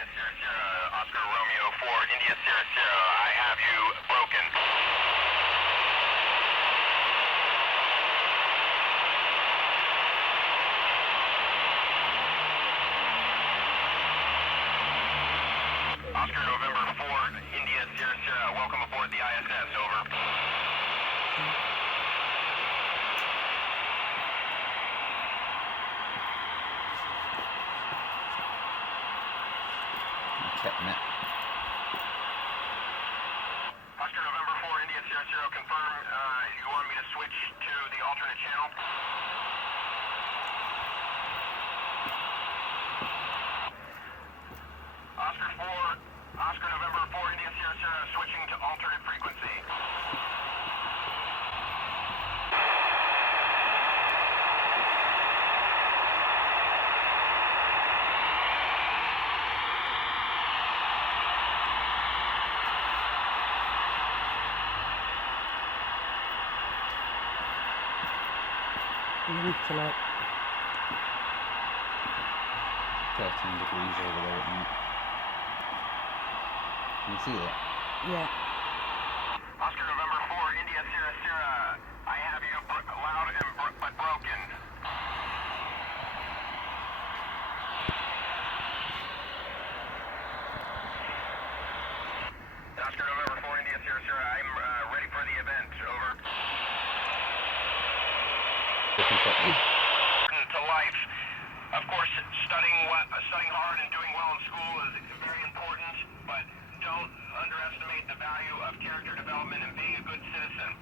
India Sierra Sierra, Oscar Romeo 4, India Sierra Sierra, I have you broken. Oscar November 4, India Sierra Sierra, welcome aboard the ISS, over. Ketting it. Oscar November 4, India Sierra Sierra, confirm you want me to switch to the alternate channel? Oscar November 4, India Sierra Sierra, switching to alternate frequency. You need to like 13 degrees over there at the minute. Can you see it? yeah. Oscar November 4, India Sierra Sierra, I have you loud and but broken. Oscar November 4, India Sierra Sierra, I'm ready for the event, over. To life. Of course, studying hard and doing well in school is very important, but don't underestimate the value of character development and being a good citizen.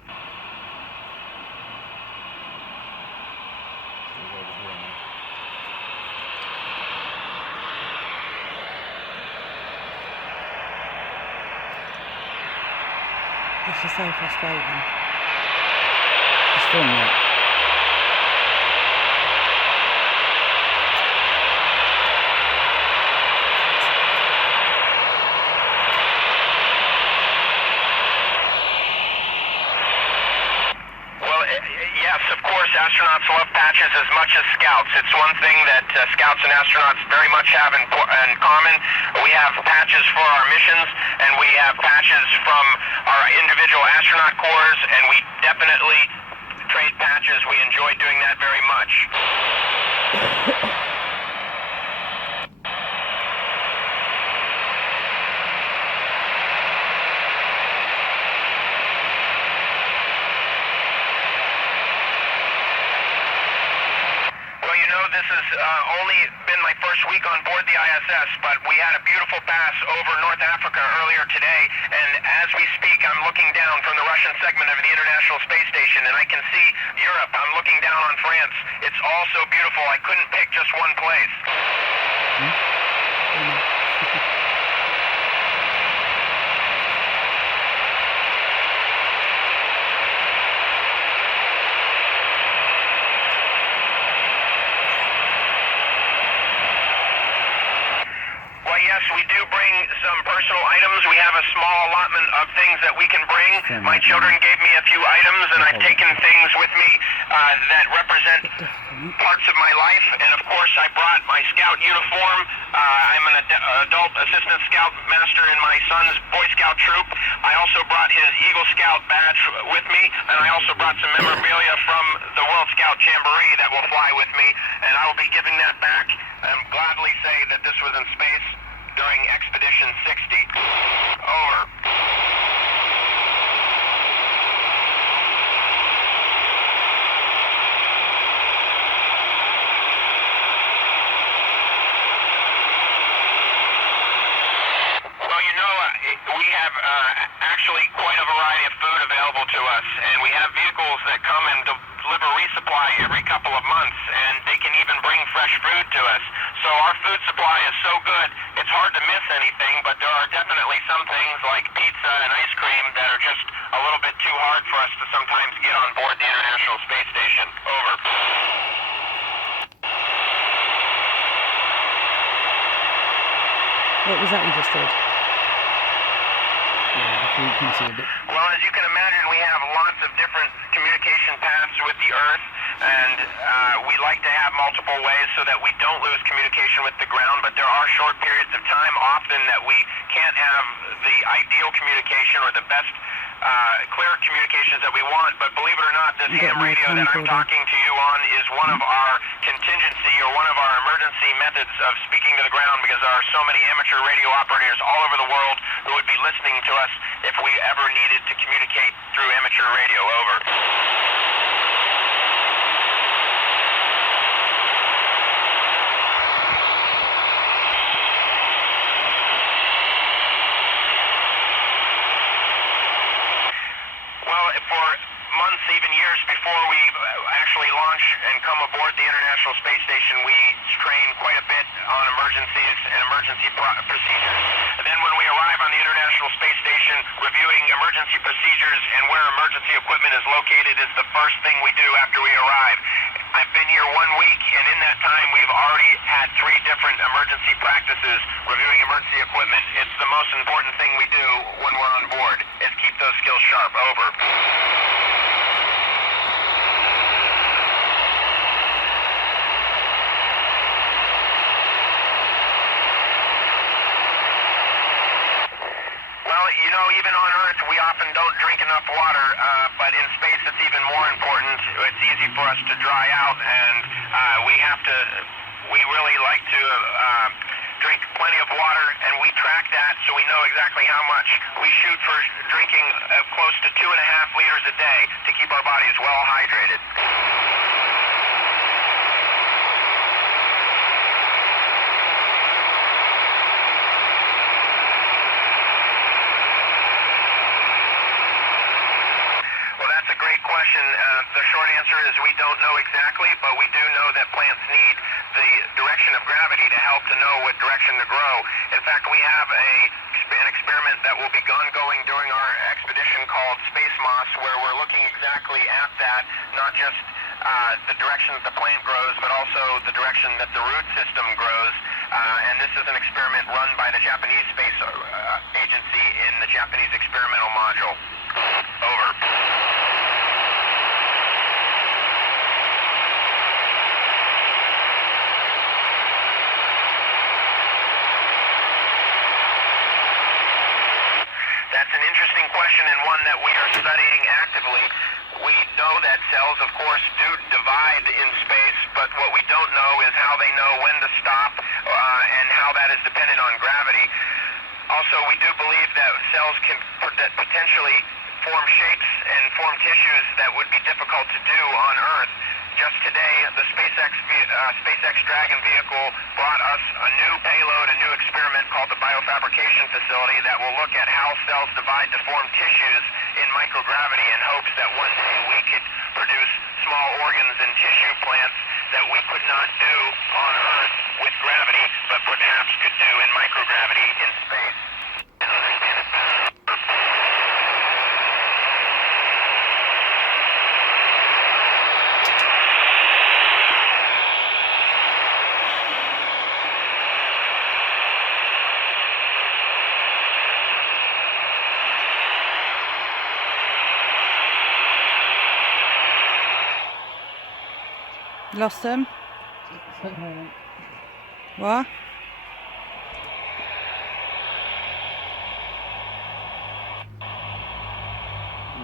This is so frustrating. Just film that. Yes, of course, astronauts love patches as much as scouts. It's one thing that scouts and astronauts very much have in common. We have patches for our missions, and we have patches from our individual astronaut corps, and we definitely trade patches. We enjoy doing that very much. This has only been my first week on board the ISS, but we had a beautiful pass over North Africa earlier today, and as we speak, I'm looking down from the Russian segment of the International Space Station, and I can see Europe. I'm looking down on France. It's all so beautiful. I couldn't pick just one place. Yes, we do bring some personal items. We have a small allotment of things that we can bring. My children gave me a few items, and I've taken things with me that represent parts of my life. And of course, I brought my scout uniform. I'm an adult assistant scout master in my son's Boy Scout troop. I also brought his Eagle Scout badge with me, and I also brought some memorabilia from the World Scout Jamboree that will fly with me, and I will be giving that back and gladly say that this was in space during Expedition 60. Over. Well, you know, we have actually quite a variety of food available to us, and we have vehicles that come and deliver resupply every couple of months, and they can even bring fresh food to us. So our food supply is so good, it's hard to miss anything, but there are definitely some things like pizza and ice cream that are just a little bit too hard for us to sometimes get on board the International Space Station. Over. What was that you just did? Yeah, the frequency a bit. Well, as you can imagine, we have lots of different communication paths with the Earth, and we like to have multiple ways so that we don't lose communication with the ground, but there are short periods of time often that we can't have the ideal communication or the best clear communications that we want. But believe it or not, this ham radio that I'm talking to you on is one of our contingency or one of our emergency methods of speaking to the ground, because there are so many amateur radio operators all over the world who would be listening to us if we ever needed to communicate through amateur radio. Over. For months, even years before we actually launch and come aboard the International Space Station, we train quite a bit on emergencies and emergency procedures. And then when we arrive on the International Space Station, reviewing emergency procedures and where emergency equipment is located is the first thing we do after we arrive. I've been here 1 week, and in that time we've already had 3 different emergency practices reviewing emergency equipment. It's the most important thing we do when we're on board, is keep those skills sharp. Over. You know, even on Earth, we often don't drink enough water, but in space it's even more important. It's easy for us to dry out, and we really like to drink plenty of water, and we track that so we know exactly how much. We shoot for drinking close to 2.5 liters a day to keep our bodies well hydrated. The short answer is we don't know exactly, but we do know that plants need the direction of gravity to help to know what direction to grow. In fact, we have an experiment that will be ongoing during our expedition called Space Moss, where we're looking exactly at that, not just the direction that the plant grows, but also the direction that the root system grows. And this is an experiment run by the Japanese Space Agency in the Japanese Experimental Module. Over. That's an interesting question, and one that we are studying actively. We know that cells, of course, do divide in space, but what we don't know is how they know when to stop and how that is dependent on gravity. Also, we do believe that cells can potentially form shapes and form tissues that would be difficult to do on Earth. Just today, the SpaceX Dragon vehicle brought us a new payload, a new experiment called the Biofabrication Facility that will look at how cells divide to form tissues in microgravity, in hopes that one day we could produce small organs and tissue plants that we could not do on Earth with gravity, but perhaps could do in microgravity in space. And understand it better. Lost them? What?